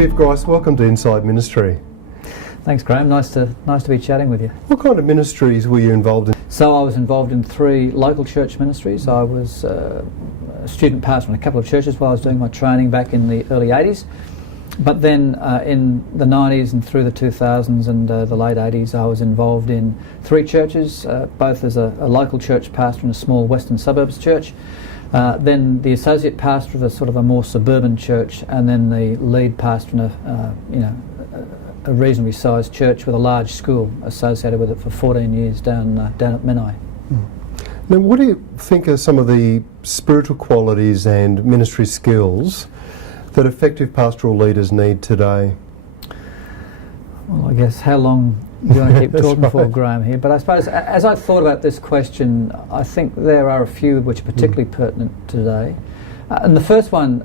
Viv Grice, welcome to Inside Ministry. Thanks, Graham. Nice to be chatting with you. What kind of ministries were you involved in? So I was involved in 3 local church ministries. I was a student pastor in a couple of churches while I was doing my training back in the early 80s. But then in the 90s and through the 2000s and the late 80s, I was involved in 3 churches, both as a local church pastor in a small western suburbs church, then the associate pastor of a sort of a more suburban church, and then the lead pastor in a reasonably sized church with a large school associated with it for 14 years down at Menai. Now, what do you think are some of the spiritual qualities and ministry skills that effective pastoral leaders need today? Well, I guess how long do you want to keep talking for, Graham, here? But I suppose as I thought about this question, I think there are a few which are particularly pertinent today. And the first one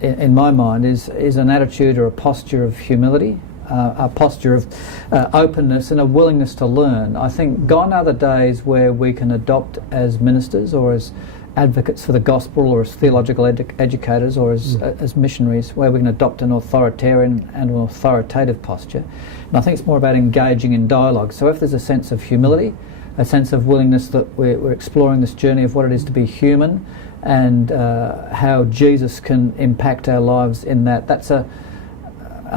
in my mind is an attitude or a posture of humility, a posture of openness and a willingness to learn. I think gone are the days where we can adopt as ministers or as advocates for the gospel or as theological educators or as missionaries, where we can adopt an authoritarian and an authoritative posture. And I think it's more about engaging in dialogue. So if there's a sense of humility, a sense of willingness that we're exploring this journey of what it is to be human and how Jesus can impact our lives in that, that's a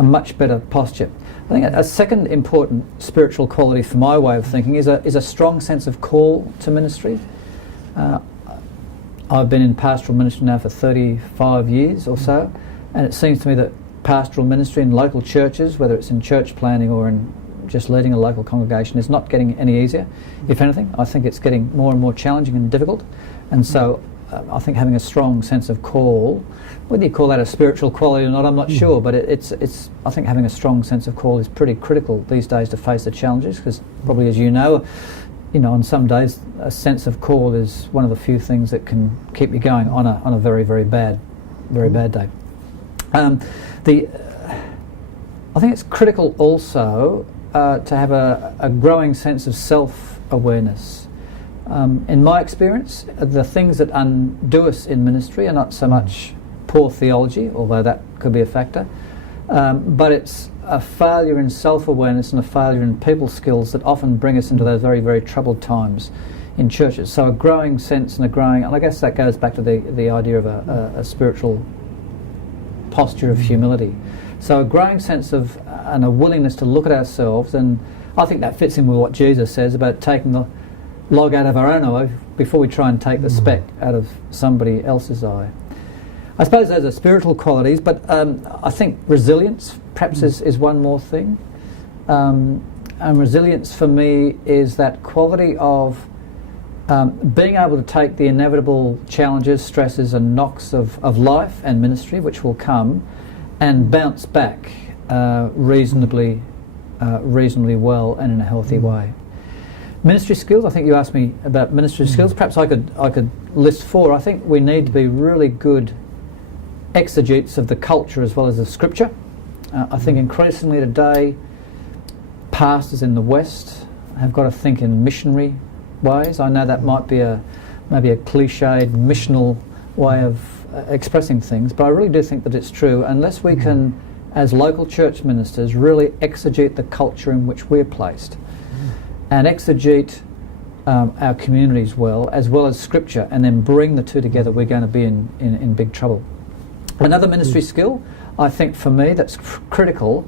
much better posture. I think a second important spiritual quality for my way of thinking is a strong sense of call to ministry. I've been in pastoral ministry now for 35 years or so, and it seems to me that pastoral ministry in local churches, whether it's in church planning or in just leading a local congregation, is not getting any easier. If anything, I think it's getting more and more challenging and difficult. And so I think having a strong sense of call, whether you call that a spiritual quality or not, I'm not sure, but it's I think having a strong sense of call is pretty critical these days to face the challenges, because probably, as you know, on some days a sense of call is one of the few things that can keep you going on a very, very bad day. I think it's critical also to have a growing sense of self-awareness. In my experience, the things that undo us in ministry are not so much poor theology, although that could be a factor, but it's a failure in self-awareness and a failure in people skills that often bring us into those very, very troubled times in churches. So a growing sense and I guess that goes back to the idea of a spiritual posture of humility. So a growing sense of and a willingness to look at ourselves, and I think that fits in with what Jesus says about taking the log out of our own eye before we try and take the speck out of somebody else's eye. I suppose those are spiritual qualities, but I think resilience perhaps is one more thing. And resilience for me is that quality of being able to take the inevitable challenges, stresses and knocks of life and ministry which will come, and bounce back reasonably well and in a healthy way. Ministry skills, I think you asked me about ministry skills. Perhaps I could list 4. I think we need to be really good exegetes of the culture as well as the scripture. I think increasingly today pastors in the West have got to think in missionary ways. I know that might be maybe a cliched missional way of expressing things, but I really do think that it's true. Unless we can, as local church ministers, really exegete the culture in which we're placed and exegete our communities well as scripture, and then bring the two together, we're going to be in big trouble. Another ministry skill, I think for me, that's critical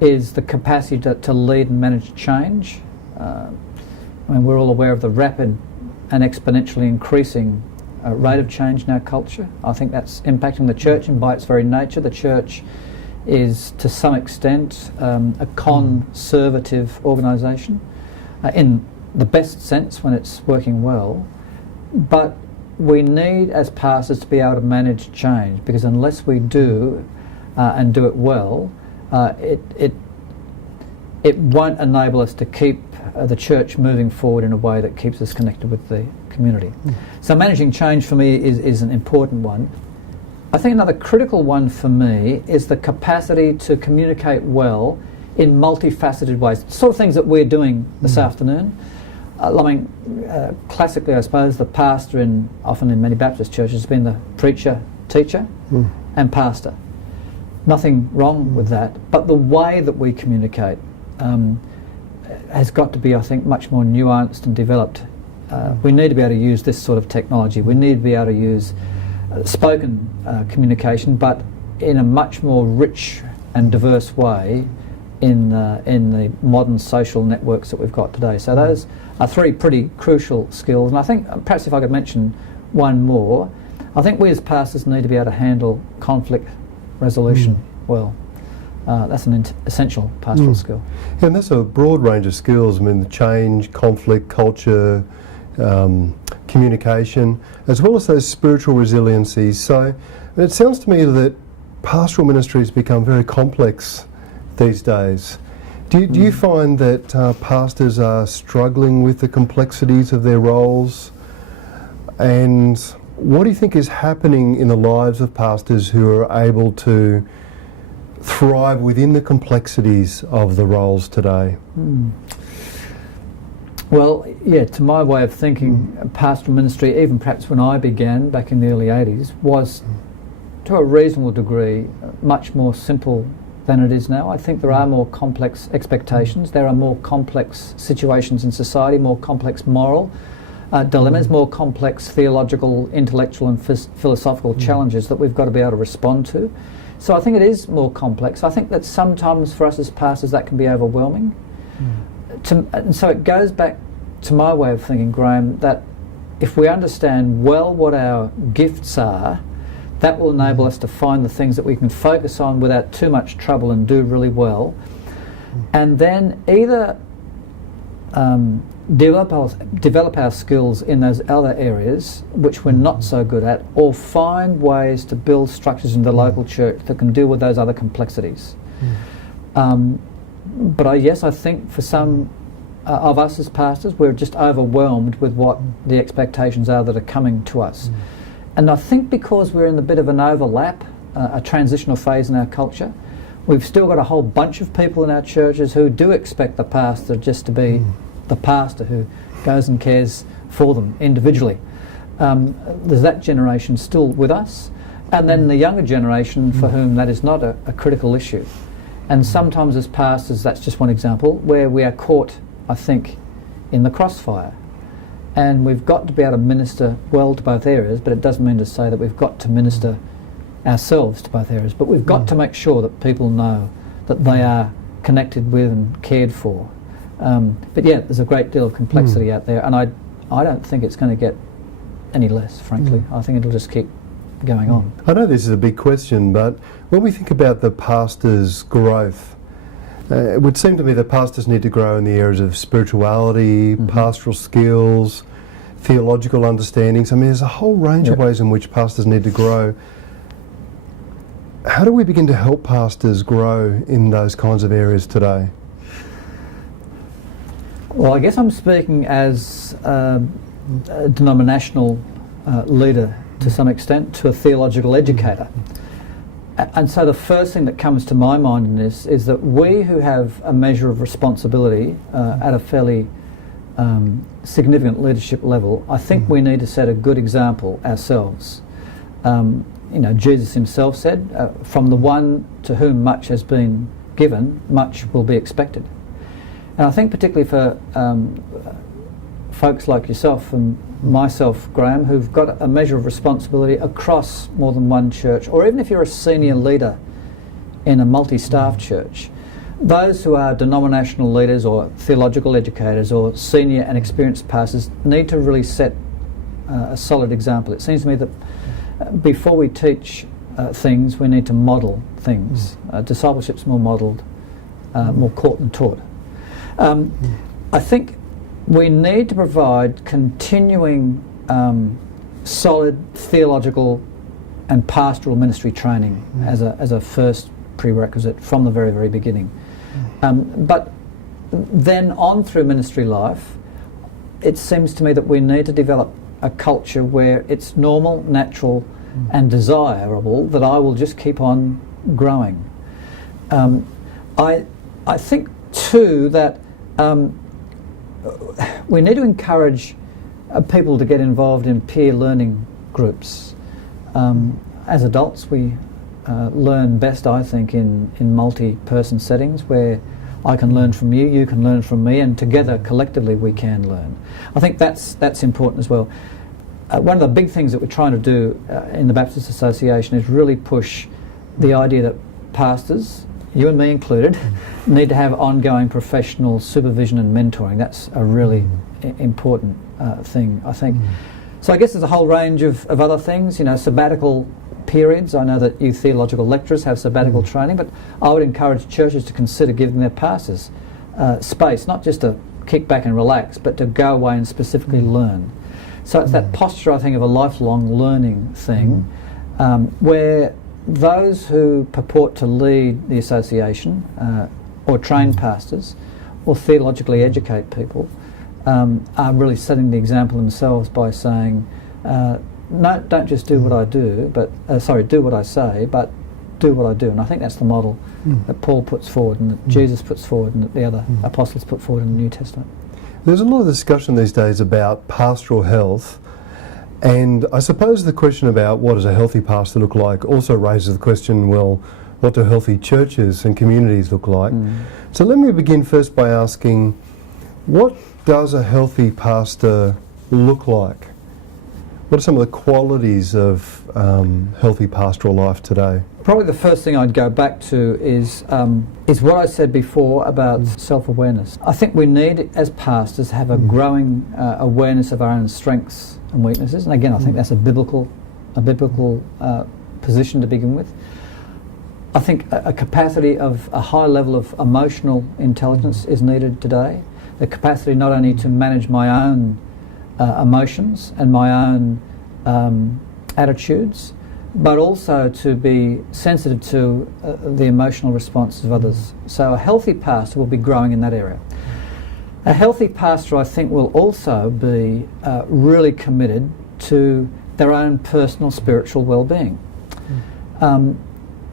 is the capacity to lead and manage change. We're all aware of the rapid and exponentially increasing rate of change in our culture. I think that's impacting the church, and by its very nature, the church is to some extent a conservative organisation in the best sense when it's working well. But we need, as pastors, to be able to manage change, because unless we do and do it well, it won't enable us to keep the church moving forward in a way that keeps us connected with the community. So managing change for me is an important one. I think another critical one for me is the capacity to communicate well in multifaceted ways, the sort of things that we're doing this afternoon. Classically, I suppose, the pastor often in many Baptist churches has been the preacher, teacher, and pastor. nothing wrong with that, but the way that we communicate has got to be, I think, much more nuanced and developed. We need to be able to use this sort of technology. We need to be able to use spoken communication, but in a much more rich and diverse way in the modern social networks that we've got today. So those are three pretty crucial skills. And I think, perhaps if I could mention one more, I think we as pastors need to be able to handle conflict resolution well. That's an essential pastoral skill. Yeah, and that's a broad range of skills. I mean, the change, conflict, culture, communication, as well as those spiritual resiliencies. So it sounds to me that pastoral ministry has become very complex these days. Do you find that pastors are struggling with the complexities of their roles? And what do you think is happening in the lives of pastors who are able to thrive within the complexities of the roles today? Well, yeah, to my way of thinking, pastoral ministry, even perhaps when I began back in the early 80s, was to a reasonable degree much more simple than it is now. I think there are more complex expectations, there are more complex situations in society, more complex moral dilemmas, more complex theological, intellectual and philosophical challenges that we've got to be able to respond to. So I think it is more complex. I think that sometimes for us as pastors that can be overwhelming. And so it goes back to my way of thinking, Graham, that if we understand well what our gifts are, that will enable us to find the things that we can focus on without too much trouble and do really well. And then either develop our skills in those other areas which we're not so good at, or find ways to build structures in the local church that can deal with those other complexities. But I think for some of us as pastors, we're just overwhelmed with what the expectations are that are coming to us. And I think because we're in a bit of an overlap, a transitional phase in our culture, we've still got a whole bunch of people in our churches who do expect the pastor just to be the pastor who goes and cares for them individually. There's that generation still with us, and then the younger generation for whom that is not a critical issue. And sometimes as pastors, that's just one example, where we are caught, I think, in the crossfire. And we've got to be able to minister well to both areas, but it doesn't mean to say that we've got to minister ourselves to both areas. But we've got to make sure that people know that they are connected with and cared for. But yeah, there's a great deal of complexity out there, and I don't think it's going to get any less, frankly. I think it'll just keep going on. I know this is a big question, but when we think about the pastor's growth, it would seem to me that pastors need to grow in the areas of spirituality, pastoral skills, theological understandings. I mean, there's a whole range of ways in which pastors need to grow. How do we begin to help pastors grow in those kinds of areas today? Well, I guess I'm speaking as a denominational leader to some extent, to a theological educator. And so the first thing that comes to my mind in this is that we who have a measure of responsibility at a fairly significant leadership level, I think we need to set a good example ourselves. Jesus himself said, from the one to whom much has been given, much will be expected. And I think particularly for folks like yourself and myself, Graham, who've got a measure of responsibility across more than one church, or even if you're a senior leader in a multi-staff church, those who are denominational leaders or theological educators or senior and experienced pastors need to really set a solid example. It seems to me that before we teach things, we need to model things. Discipleship's more modelled, more caught than taught. I think we need to provide continuing solid theological and pastoral ministry training as a first prerequisite from the very, very beginning. But then on through ministry life, it seems to me that we need to develop a culture where it's normal, natural and desirable that I will just keep on growing. I think too that we need to encourage people to get involved in peer learning groups. As adults, we learn best, I think, in multi-person settings where I can learn from you, you can learn from me, and together, collectively, we can learn. I think that's important as well. One of the big things that we're trying to do in the Baptist Association is really push the idea that pastors, you and me included, need to have ongoing professional supervision and mentoring. That's a really important thing, I think. So I guess there's a whole range of other things, sabbatical periods. I know that you theological lecturers have sabbatical training, but I would encourage churches to consider giving their pastors space, not just to kick back and relax, but to go away and specifically learn. So it's that posture, I think, of a lifelong learning thing, where those who purport to lead the association or train pastors or theologically educate people are really setting the example themselves by saying, no, don't just do what I do, but do what I say, but do what I do. And I think that's the model that Paul puts forward and that Jesus puts forward and that the other apostles put forward in the New Testament. There's a lot of discussion these days about pastoral health, and I suppose the question about what does a healthy pastor look like also raises the question, well, what do healthy churches and communities look like? So let me begin first by asking, what does a healthy pastor look like? What are some of the qualities of healthy pastoral life today? Probably the first thing I'd go back to is what I said before about self-awareness. I think we need, as pastors, have a growing awareness of our own strengths and weaknesses. And again, I think that's a biblical position to begin with. I think a capacity of a high level of emotional intelligence is needed today. The capacity not only to manage my own emotions and my own attitudes, but also to be sensitive to the emotional responses of others. So a healthy pastor will be growing in that area. A healthy pastor, I think, will also be really committed to their own personal spiritual well-being.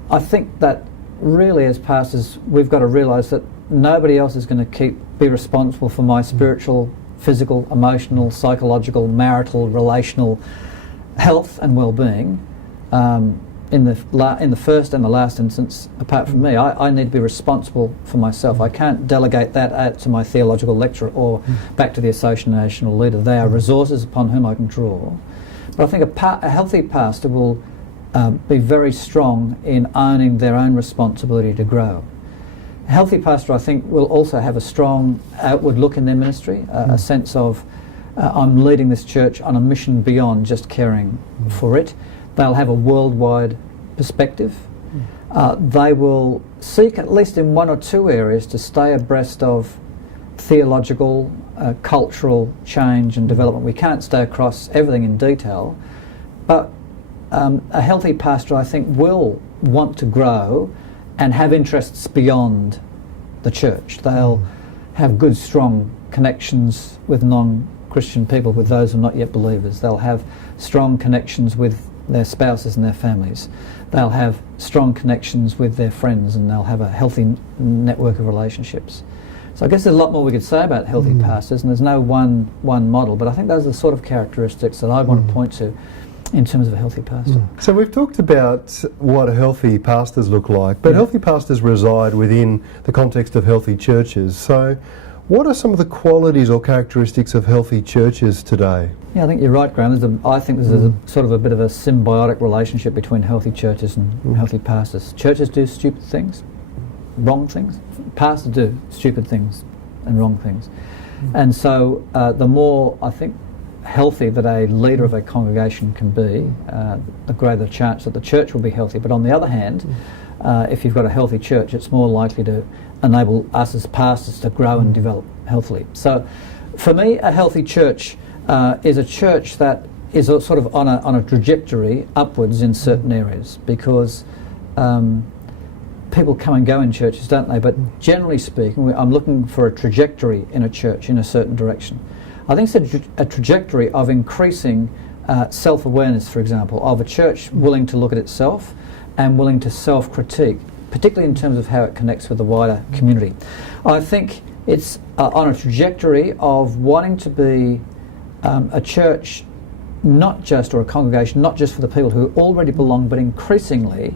I think that really, as pastors, we've got to realise that nobody else is going to be responsible for my spiritual, physical, emotional, psychological, marital, relational health and well-being in the first and the last instance, apart from me. I need to be responsible for myself. I can't delegate that out to my theological lecturer or back to the associational leader. They are resources upon whom I can draw. But I think a healthy pastor will be very strong in owning their own responsibility to grow. A healthy pastor, I think, will also have a strong outward look in their ministry, a sense of I'm leading this church on a mission beyond just caring for it. They'll have a worldwide perspective. They will seek, at least in one or two areas, to stay abreast of theological, cultural change and development. We can't stay across everything in detail, but a healthy pastor, I think, will want to grow and have interests beyond the church. They'll have good, strong connections with non-Christian people, with those who are not yet believers. They'll have strong connections with their spouses and their families. They'll have strong connections with their friends, and they'll have a healthy network of relationships. So I guess there's a lot more we could say about healthy pastors, and there's no one model, but I think those are the sort of characteristics that I want to point to in terms of a healthy pastor. So we've talked about what healthy pastors look like, but healthy pastors reside within the context of healthy churches. So what are some of the qualities or characteristics of healthy churches today? Yeah, I think you're right, Graham. I think there's a sort of a bit of a symbiotic relationship between healthy churches and healthy pastors. Churches do stupid things, wrong things. Pastors do stupid things and wrong things. And so the more, I think, healthy that a leader of a congregation can be, the greater the chance that the church will be healthy. But on the other hand, if you've got a healthy church, it's more likely to enable us as pastors to grow and develop healthily. So for me, a healthy church is a church that is sort of on a trajectory upwards in certain areas, because people come and go in churches, don't they? But generally speaking, I'm looking for a trajectory in a church in a certain direction. I think it's a trajectory of increasing self-awareness, for example, of a church willing to look at itself and willing to self-critique, particularly in terms of how it connects with the wider community. I think it's on a trajectory of wanting to be a church, not just, or a congregation, not just for the people who already belong, but increasingly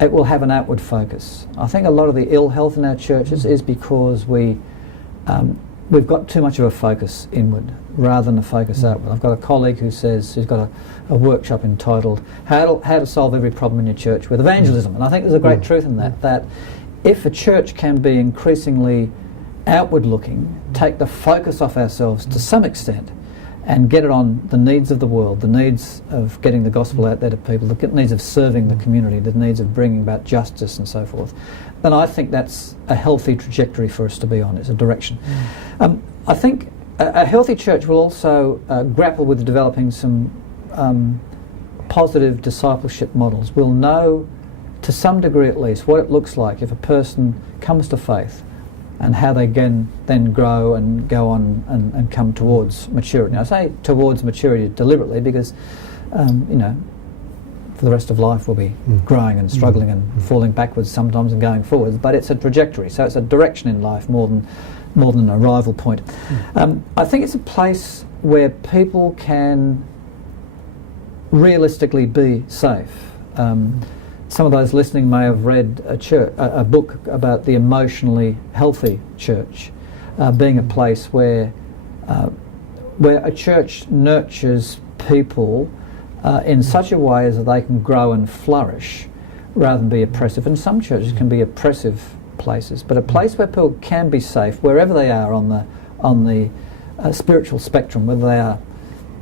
it will have an outward focus. I think a lot of the ill health in our churches is because we've got too much of a focus inward rather than a focus outward. I've got a colleague who's got a workshop entitled how to solve every problem in your church with evangelism, and I think there's a great truth in that if a church can be increasingly outward looking, take the focus off ourselves to some extent and get it on the needs of the world, the needs of getting the gospel out there to people, the needs of serving the community, the needs of bringing about justice and so forth, then I think that's a healthy trajectory for us to be on. It's a direction. I think a healthy church will also grapple with developing some positive discipleship models. We'll know, to some degree at least, what it looks like if a person comes to faith, and how they can then grow and go on and come towards maturity. Now, I say towards maturity deliberately because, for the rest of life we'll be growing and struggling and falling backwards sometimes and going forwards, but it's a trajectory, so it's a direction in life more than an arrival point. I think it's a place where people can realistically be safe. Some of those listening may have read a book about the emotionally healthy church, being a place where a church nurtures people in such a way as that they can grow and flourish rather than be oppressive. And some churches can be oppressive places, but a place where people can be safe wherever they are on the spiritual spectrum, whether they are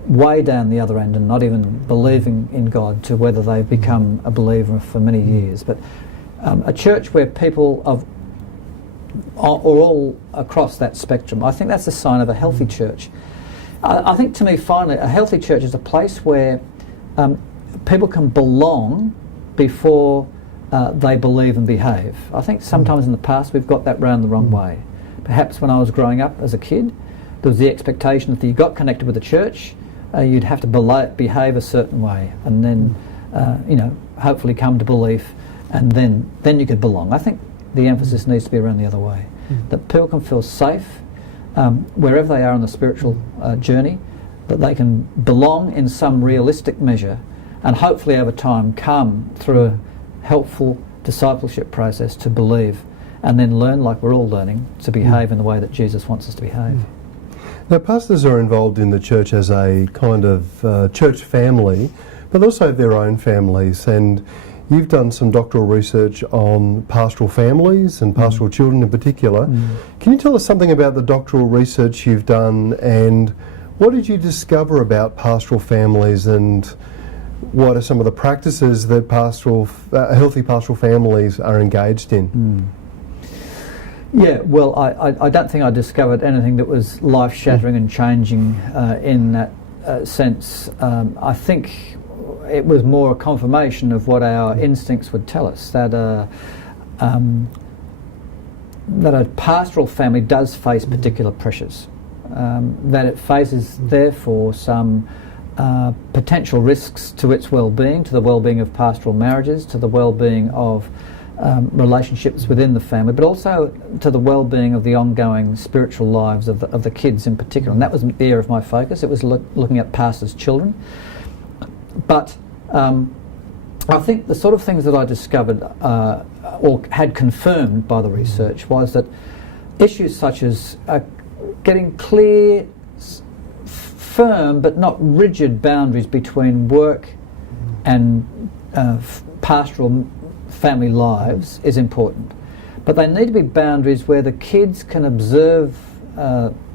way down the other end and not even believing in God, to whether they've become a believer for many years. But a church where people are all across that spectrum, I think that's a sign of a healthy church. I think, to me, finally, a healthy church is a place where people can belong before they believe and behave. I think sometimes in the past we've got that round the wrong way. Perhaps when I was growing up as a kid, there was the expectation that if you got connected with the church, you'd have to behave a certain way, and then hopefully come to belief, and then you could belong. I think the emphasis needs to be around the other way, that people can feel safe wherever they are on the spiritual journey, that they can belong in some realistic measure, and hopefully over time come through a helpful discipleship process to believe, and then learn, like we're all learning, to behave in the way that Jesus wants us to behave. Now, pastors are involved in the church as a kind of church family, but also have their own families, and you've done some doctoral research on pastoral families and pastoral children in particular. Can you tell us something about the doctoral research you've done, and what did you discover about pastoral families, and what are some of the practices that healthy pastoral families are engaged in? Yeah, well, I don't think I discovered anything that was life-shattering and changing in that sense. I think it was more a confirmation of what our instincts would tell us, that a pastoral family does face particular pressures, that it faces, therefore, some potential risks to its well-being, to the well-being of pastoral marriages, to the well-being of relationships within the family, but also to the well-being of the ongoing spiritual lives of the kids in particular. And that was the area of my focus. It was looking at pastors' children. But I think the sort of things that I discovered or had confirmed by the research was that issues such as getting clear, firm but not rigid boundaries between work and pastoral family lives is important, but they need to be boundaries where the kids can observe,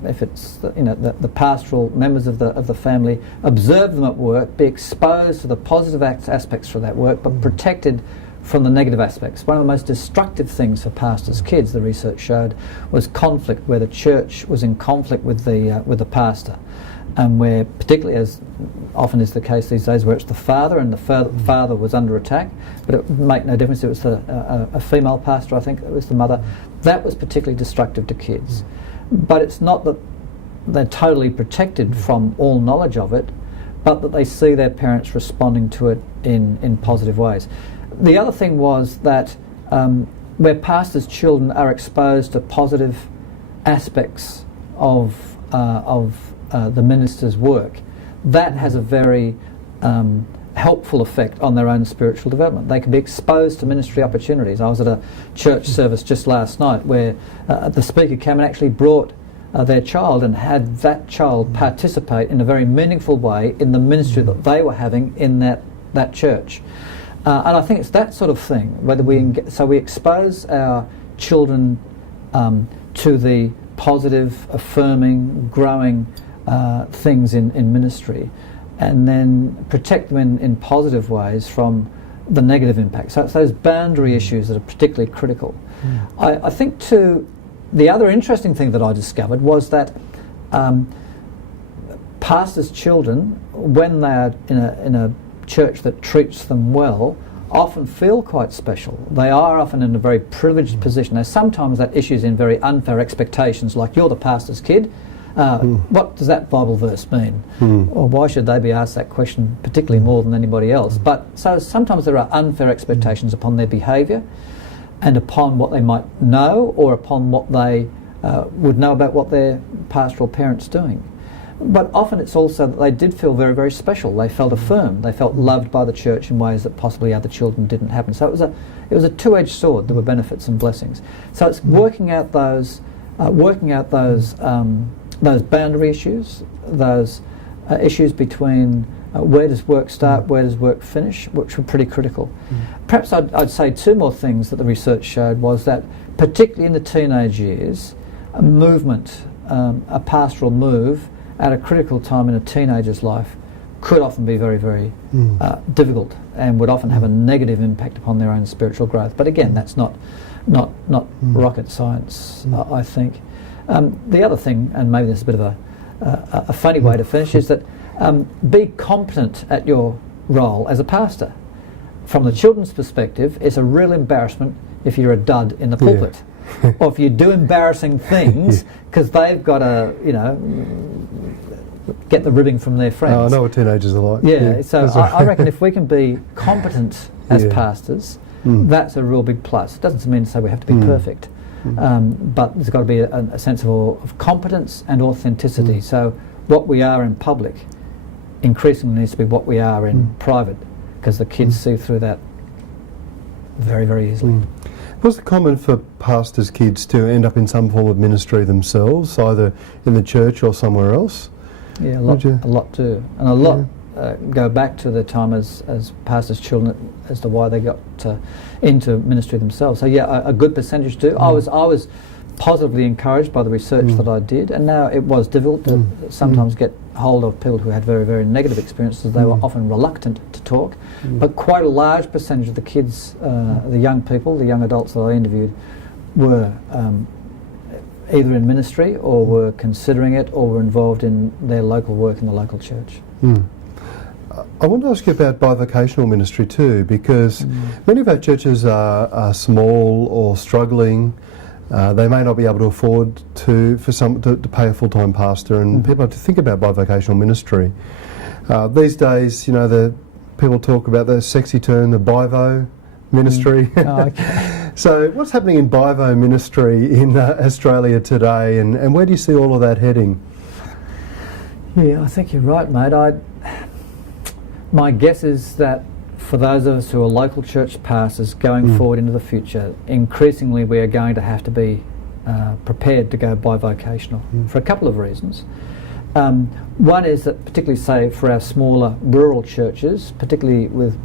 if it's the pastoral members of the family, observe them at work, be exposed to the positive aspects from that work, but protected from the negative aspects. One of the most destructive things for pastors' kids, the research showed, was conflict, where the church was in conflict with the pastor, and where, particularly as often is the case these days, where it's the father and the father was under attack, but it would make no difference. It was a female pastor, I think it was the mother. That was particularly destructive to kids. But it's not that they're totally protected from all knowledge of it, but that they see their parents responding to it in positive ways. The other thing was that where pastors' children are exposed to positive aspects of the minister's work, that has a very helpful effect on their own spiritual development. They can be exposed to ministry opportunities. I was at a church service just last night where the speaker came and actually brought their child and had that child participate in a very meaningful way in the ministry that they were having in that church. And I think it's that sort of thing, whether we expose our children to the positive, affirming, growing things in ministry, and then protect them in positive ways from the negative impacts. So it's those boundary issues that are particularly critical. I think too, the other interesting thing that I discovered was that pastors' children, when they are in a church that treats them well, often feel quite special. They are often in a very privileged position. Now, sometimes that issues in very unfair expectations, like you're the pastor's kid. What does that Bible verse mean? Or why should they be asked that question particularly more than anybody else? But so sometimes there are unfair expectations upon their behaviour and upon what they might know, or upon what they would know about what their pastoral parent's doing. But often it's also that they did feel very, very special. They felt affirmed. They felt loved by the church in ways that possibly other children didn't happen. So it was a two-edged sword. There were benefits and blessings. So it's working out those boundary issues, those issues between where does work start, where does work finish, which were pretty critical. Perhaps I'd say two more things that the research showed was that, particularly in the teenage years, a movement, a pastoral move at a critical time in a teenager's life could often be very, very difficult, and would often have a negative impact upon their own spiritual growth. But again, that's not rocket science, I think. The other thing, and maybe this is a bit of a funny way to finish, is that be competent at your role as a pastor. From the children's perspective, it's a real embarrassment if you're a dud in the pulpit. Or if you do embarrassing things because they've got to, get the ribbing from their friends. I know what teenagers are like. So I reckon if we can be competent as pastors, that's a real big plus. It doesn't mean to say we have to be perfect, but there's got to be a sense of competence and authenticity. So what we are in public increasingly needs to be what we are in private, because the kids see through that very, very easily. Was it common for pastors' kids to end up in some form of ministry themselves, either in the church or somewhere else? Yeah, a lot do. And a lot go back to the time as pastors' children as to why they got into ministry themselves. So yeah, a good percentage do. I was positively encouraged by the research that I did, and now it was difficult to sometimes get hold of people who had very, very negative experiences. They were often reluctant to talk, but quite a large percentage of the kids, the young people, the young adults that I interviewed, were either in ministry or were considering it or were involved in their local work in the local church. I want to ask you about bivocational ministry too, because many of our churches are small or struggling. They may not be able to afford to pay a full-time pastor, and people have to think about bivocational ministry. These days, the people talk about the sexy term, the bivo ministry. So what's happening in bivo ministry in Australia today, and where do you see all of that heading? Yeah, I think you're right, mate. My guess is that for those of us who are local church pastors going forward into the future, increasingly we are going to have to be prepared to go bivocational for a couple of reasons. One is that, particularly say for our smaller rural churches, particularly with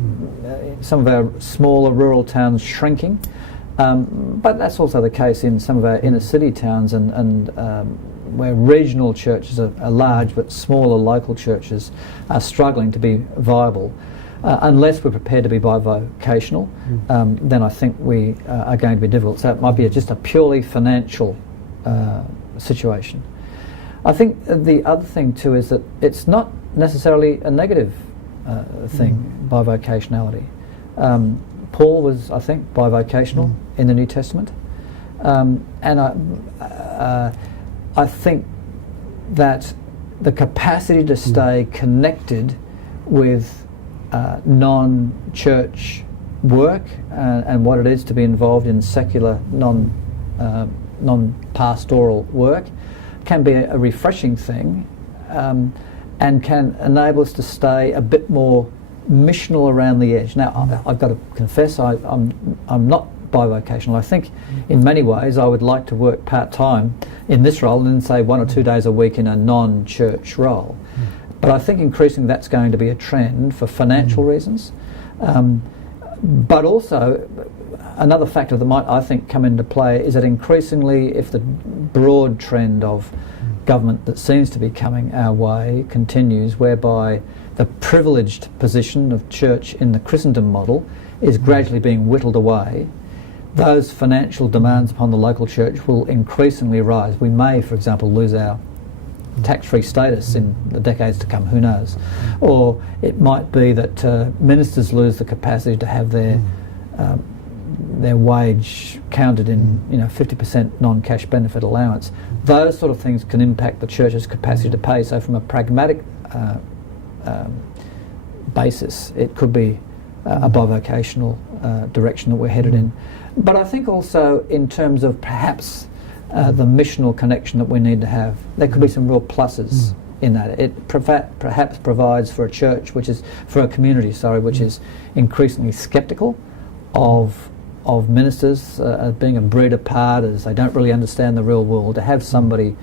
some of our smaller rural towns shrinking, but that's also the case in some of our inner city towns and where regional churches are large but smaller local churches are struggling to be viable. Unless we're prepared to be bivocational, then I think we are going to be difficult. So it might be just a purely financial situation. I think the other thing too is that it's not necessarily a negative thing, bivocationality. Paul was, I think, bivocational in the New Testament, and I think that the capacity to stay connected with non-church work and what it is to be involved in secular non-pastoral work can be a refreshing thing, and can enable us to stay a bit more missional around the edge. Now, I've got to confess, I'm not bivocational. I think in many ways I would like to work part-time in this role and then say 1 or 2 days a week in a non-church role. But I think increasingly that's going to be a trend for financial reasons. But also, another factor that might, I think, come into play is that increasingly, if the broad trend of government that seems to be coming our way continues, whereby the privileged position of church in the Christendom model is gradually being whittled away, those financial demands upon the local church will increasingly rise. We may, for example, lose our tax-free status in the decades to come, who knows? Or it might be that ministers lose the capacity to have their wage counted in 50% non-cash benefit allowance. Those sort of things can impact the church's capacity to pay. So from a pragmatic basis, it could be a bivocational direction that we're headed in. But I think also in terms of perhaps the missional connection that we need to have, there could be some real pluses in that. It perhaps provides for a church, which is which is increasingly sceptical of ministers being a breed apart, as they don't really understand the real world. To have somebody,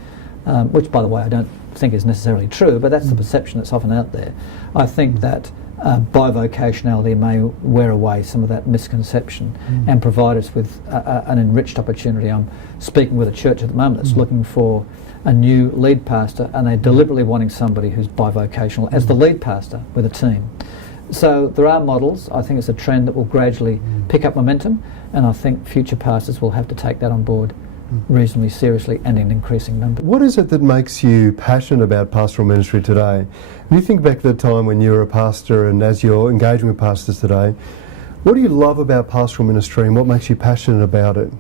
which by the way I don't think is necessarily true, but that's the perception that's often out there. I think that bivocationality may wear away some of that misconception and provide us with an enriched opportunity. I'm speaking with a church at the moment that's looking for a new lead pastor, and they're deliberately wanting somebody who's bivocational as the lead pastor with a team. So there are models. I think it's a trend that will gradually pick up momentum, and I think future pastors will have to take that on board reasonably seriously and in increasing numbers. What is it that makes you passionate about pastoral ministry today? When you think back to the time when you were a pastor and as you're engaging with pastors today, what do you love about pastoral ministry and what makes you passionate about it?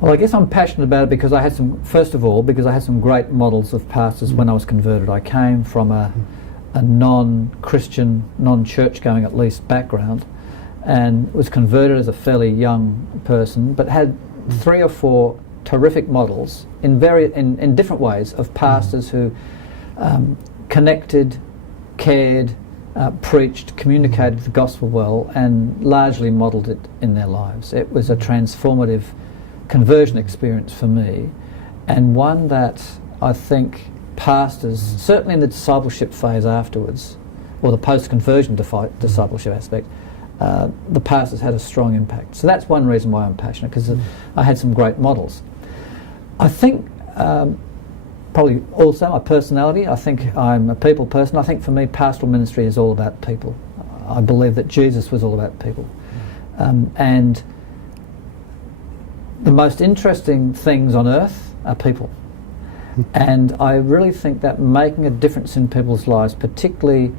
Well, I guess I'm passionate about it because I had some great models of pastors when I was converted. I came from a non-Christian, non-church going at least background, and was converted as a fairly young person, but had 3 or 4 terrific models in different ways of pastors who connected, cared, preached, communicated the gospel well, and largely modelled it in their lives. It was a transformative conversion experience for me, and one that I think pastors, certainly in the discipleship phase afterwards, or the post-conversion discipleship aspect, the pastors had a strong impact. So that's one reason why I'm passionate, because I had some great models. I think probably also my personality. I think I'm a people person. I think for me pastoral ministry is all about people. I believe that Jesus was all about people. And the most interesting things on earth are people. And I really think that making a difference in people's lives, particularly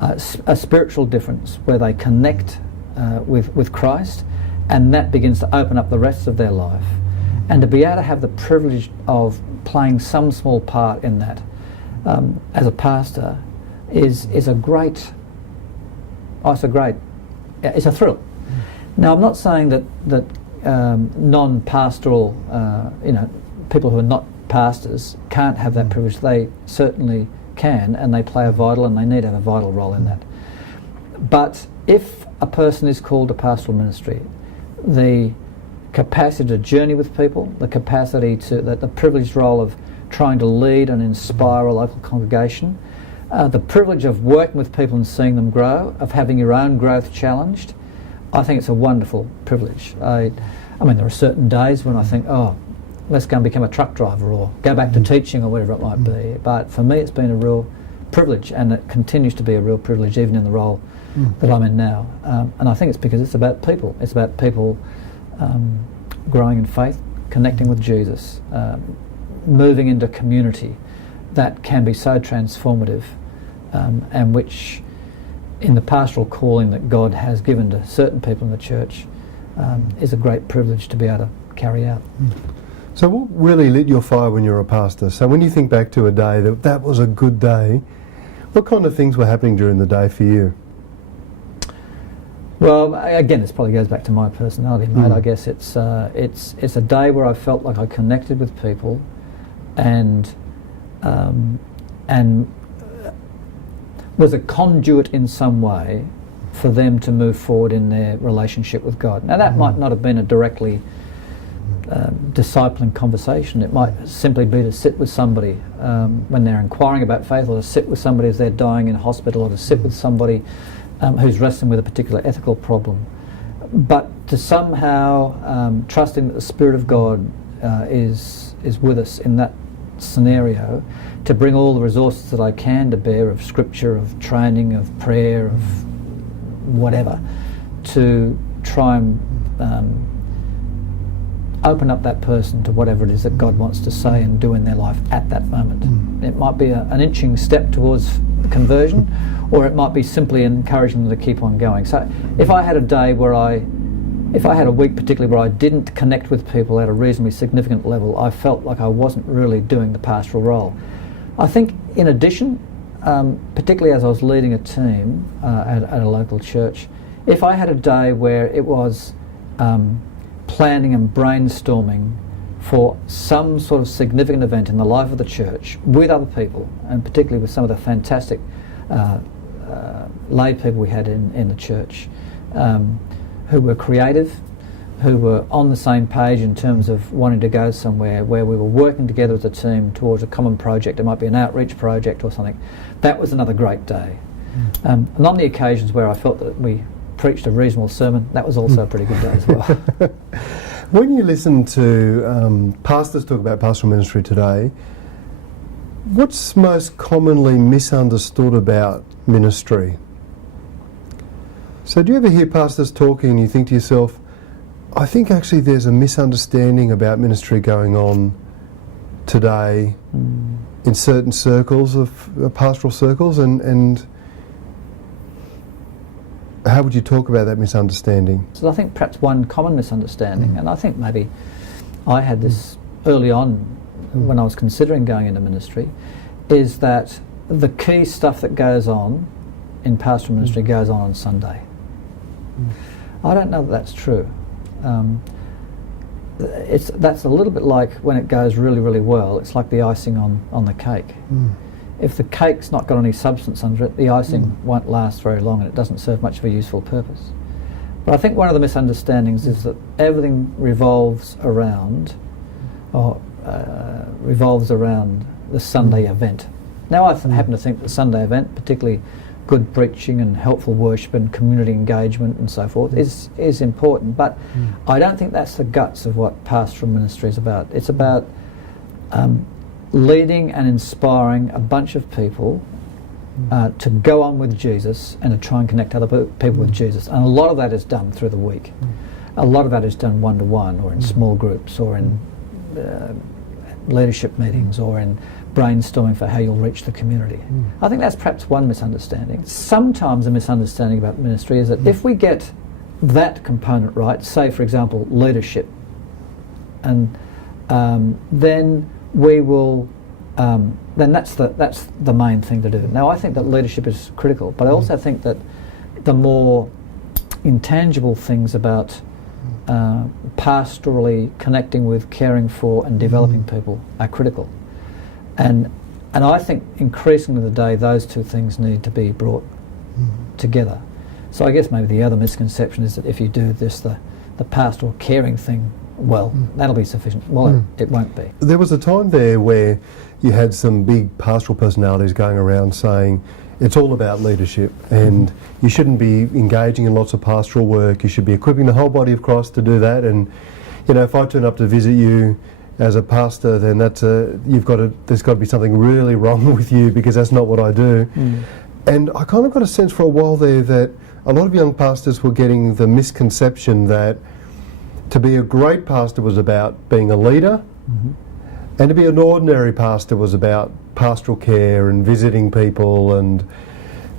a spiritual difference where they connect with Christ, and that begins to open up the rest of their life, and to be able to have the privilege of playing some small part in that as a pastor is a great, it's a thrill. Now I'm not saying that non-pastoral people who are not pastors can't have that privilege. They certainly can, and they play a vital, and they need to have a vital role in that. But if a person is called to pastoral ministry, the capacity to journey with people, the capacity to, the privileged role of trying to lead and inspire a local congregation, the privilege of working with people and seeing them grow, of having your own growth challenged, I think it's a wonderful privilege. I mean, there are certain days when I think, let's go and become a truck driver or go back to teaching or whatever it might be. But for me, it's been a real privilege, and it continues to be a real privilege even in the role that I'm in now. And I think it's because it's about people. It's about people growing in faith, connecting with Jesus, moving into community that can be so transformative, and which in the pastoral calling that God has given to certain people in the church is a great privilege to be able to carry out. So what really lit your fire when you were a pastor? So when you think back to a day that was a good day, what kind of things were happening during the day for you? Well, again, this probably goes back to my personality, mate. I guess it's a day where I felt like I connected with people, and was a conduit in some way for them to move forward in their relationship with God. Now that might not have been a directly discipling conversation. It might simply be to sit with somebody when they're inquiring about faith, or to sit with somebody as they're dying in hospital, or to sit with somebody who's wrestling with a particular ethical problem. But to somehow trusting that the Spirit of God is with us in that scenario, to bring all the resources that I can to bear, of scripture, of training, of prayer, of whatever, to try and open up that person to whatever it is that God wants to say and do in their life at that moment. It might be an inching step towards conversion, or it might be simply encouraging them to keep on going. So if I had a day where if I had a week particularly where I didn't connect with people at a reasonably significant level, I felt like I wasn't really doing the pastoral role. I think in addition, particularly as I was leading a team at a local church, if I had a day where it was planning and brainstorming for some sort of significant event in the life of the church with other people, and particularly with some of the fantastic lay people we had in the church, who were creative, who were on the same page in terms of wanting to go somewhere, where we were working together as a team towards a common project. It might be an outreach project or something. That was another great day. And on the occasions where I felt that we preached a reasonable sermon, that was also a pretty good day as well. When you listen to pastors talk about pastoral ministry today, what's most commonly misunderstood about ministry? So do you ever hear pastors talking and you think to yourself, I think actually there's a misunderstanding about ministry going on today in certain circles of pastoral circles, and how would you talk about that misunderstanding? So I think perhaps one common misunderstanding, and I think maybe I had this early on when I was considering going into ministry, is that the key stuff that goes on in pastoral ministry goes on Sunday. I don't know that that's true. That's a little bit like when it goes really, really well, it's like the icing on the cake. If the cake's not got any substance under it, the icing won't last very long, and it doesn't serve much of a useful purpose. But I think one of the misunderstandings is that everything revolves around the Sunday event. Now I happen to think the Sunday event, particularly good preaching and helpful worship and community engagement and so forth, is important, but I don't think that's the guts of what pastoral ministry is about. It's about leading and inspiring a bunch of people to go on with Jesus and to try and connect other people with Jesus. And a lot of that is done through the week. A lot of that is done one-to-one, or in small groups, or in leadership meetings, or in brainstorming for how you'll reach the community. I think that's perhaps one misunderstanding. Sometimes a misunderstanding about ministry is that if we get that component right, say for example leadership, and then we will then that's the main thing to do. Now I think that leadership is critical, but I also think that the more intangible things about pastorally connecting with, caring for and developing people are critical. And I think increasingly today those two things need to be brought together. So I guess maybe the other misconception is that if you do this, the pastoral caring thing, well, that'll be sufficient. Well, it won't be. There was a time there where you had some big pastoral personalities going around saying it's all about leadership, and you shouldn't be engaging in lots of pastoral work. You should be equipping the whole body of Christ to do that. And you know, if I turn up to visit you as a pastor, then there's got to be something really wrong with you, because that's not what I do. And I kind of got a sense for a while there that a lot of young pastors were getting the misconception that to be a great pastor was about being a leader, and to be an ordinary pastor was about pastoral care and visiting people. And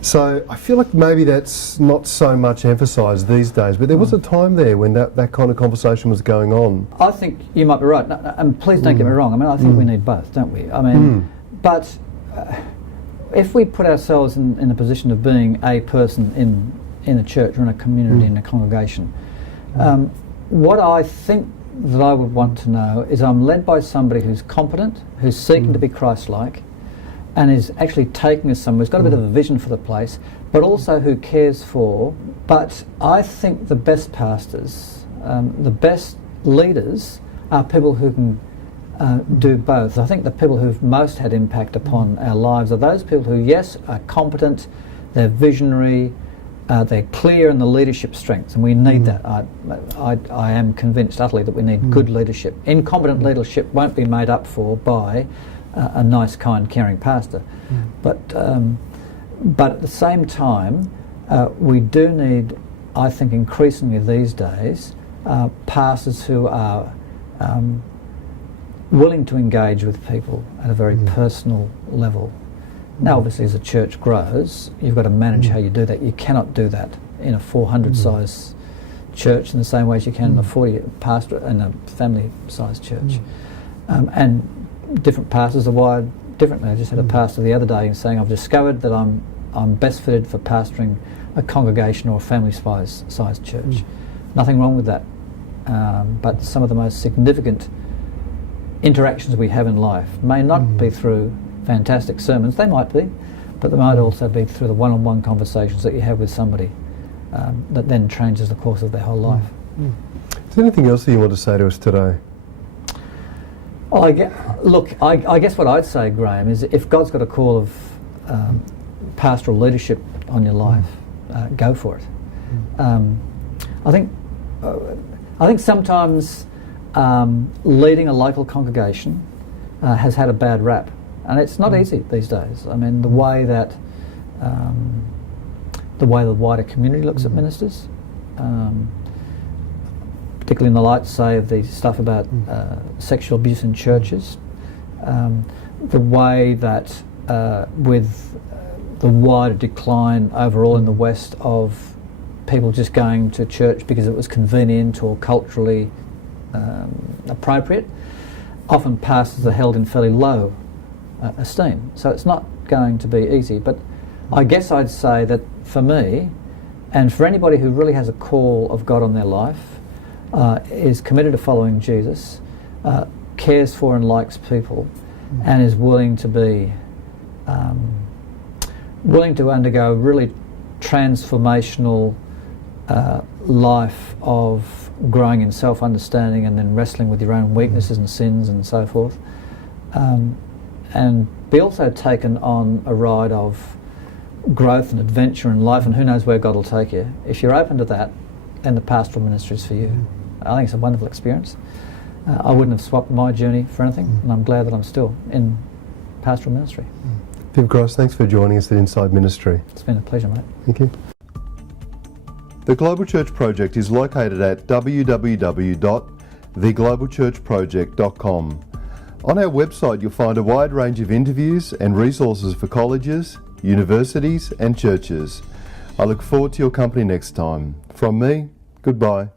so I feel like maybe that's not so much emphasised these days, but there was a time there when that kind of conversation was going on. I think you might be right, and please don't get me wrong. I mean, I think we need both, don't we? I mean, but if we put ourselves in the position of being a person in a church or in a community, in a congregation, what I think that I would want to know is I'm led by somebody who's competent, who's seeking to be Christ-like, and is actually taking us somewhere, who's got a bit of a vision for the place, but also who cares for. But I think the best pastors, the best leaders, are people who can do both. I think the people who've most had impact upon our lives are those people who, yes, are competent, they're visionary, they're clear in the leadership strengths, and we need that. I am convinced utterly that we need good leadership. Incompetent leadership won't be made up for by a nice, kind, caring pastor. But at the same time, we do need, I think increasingly these days, pastors who are willing to engage with people at a very personal level. Now obviously as a church grows, you've got to manage how you do that. You cannot do that in a 400 size church in the same way as you can in a 40 pastor and a family size church. And different pastors are wired differently. I just had a pastor the other day saying, I've discovered that I'm best fitted for pastoring a congregation or a family size church. Nothing wrong with that. But some of the most significant interactions we have in life may not be through fantastic sermons. They might be, but they might also be through the one-on-one conversations that you have with somebody that then changes the course of their whole life. Is there anything else that you want to say to us today? Well, I guess what I'd say, Graham, is if God's got a call of pastoral leadership on your life, go for it. I think sometimes leading a local congregation has had a bad rap, and it's not easy these days. I mean, the way that the wider community looks at ministers, particularly in the light, say, of the stuff about sexual abuse in churches, the way that with the wider decline overall in the West of people just going to church because it was convenient or culturally appropriate, often pastors are held in fairly low esteem. So it's not going to be easy. But I guess I'd say that for me, and for anybody who really has a call of God on their life, is committed to following Jesus, cares for and likes people, and is willing to be willing to undergo really transformational life of growing in self-understanding and then wrestling with your own weaknesses and sins and so forth, and be also taken on a ride of growth and adventure in life, and who knows where God will take you. If you're open to that, then the pastoral ministry is for you. I think it's a wonderful experience. I wouldn't have swapped my journey for anything, and I'm glad that I'm still in pastoral ministry. Viv Grice, thanks for joining us at Inside Ministry. It's been a pleasure, mate. Thank you. The Global Church Project is located at www.theglobalchurchproject.com. On our website you'll find a wide range of interviews and resources for colleges, universities and churches. I look forward to your company next time. From me, goodbye.